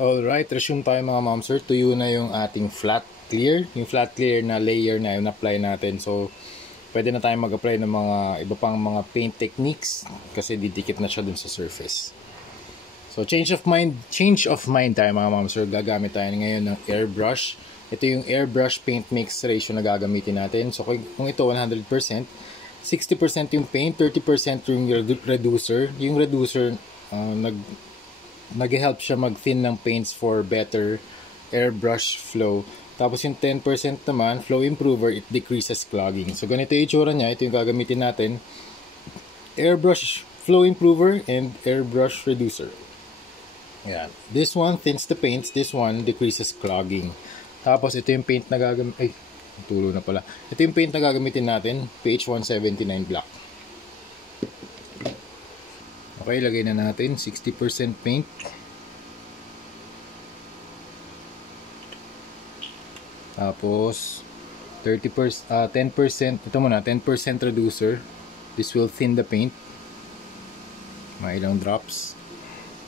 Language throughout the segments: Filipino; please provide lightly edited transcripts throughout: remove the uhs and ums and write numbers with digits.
Alright, resume tayo mga ma'am sir. Tuyo na yung ating flat clear. Yung flat clear na layer na yung apply natin. So, pwede na tayo mag-apply ng mga iba pang mga paint techniques kasi didikit na siya dun sa surface. So, change of mind tayo mga ma'am sir. Gagamit tayo ngayon ng airbrush. Ito yung airbrush paint mix ratio na gagamitin natin. So, kung ito 100%, 60% yung paint, 30% yung reducer. Yung reducer, nag-help siya mag-thin ng paints for better airbrush flow. Tapos yung 10% naman, flow improver, it decreases clogging. So ganito yung itsura niya. Ito yung gagamitin natin. Airbrush flow improver and airbrush reducer. Yan. This one thins the paints. This one decreases clogging. Tapos ito yung paint na gagamitin. Ay, tulo na pala. Ito yung paint na gagamitin natin. PH 179 black. Okay, lagay na natin 60% paint. Tapos 10%, ito muna, 10% reducer. This will thin the paint. Mga ilang drops.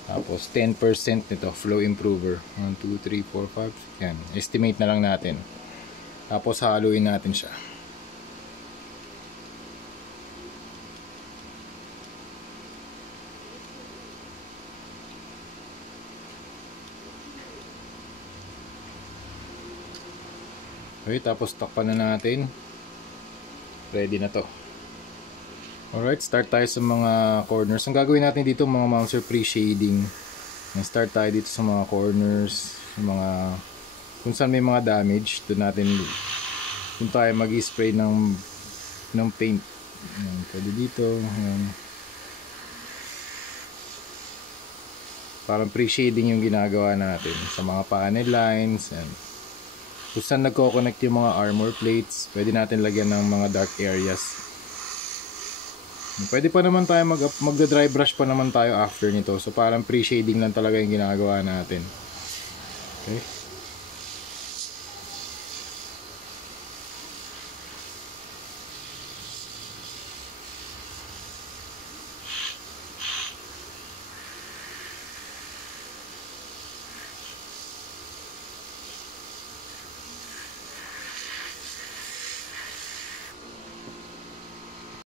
Tapos 10% nito, flow improver. 1, 2, 3, 4, 5. Yan, estimate na lang natin. Tapos haluin natin siya. Okay, tapos takpan na natin. Ready na to. Alright, start tayo sa mga corners. Ang gagawin natin dito mga ma'am sir, pre-shading. Start tayo dito sa mga corners, mga kung saan may mga damage, doon tayo mag-spray ng paint. Ayan, pwede dito. Ayan. Parang pre-shading yung ginagawa natin sa mga panel lines. Ayan. Kung saan nagko-connect yung mga armor plates, pwede natin lagyan ng mga dark areas. Pwede pa naman tayo magda-dry brush pa naman tayo after nito. So parang pre-shading lang talaga yung ginagawa natin. Okay.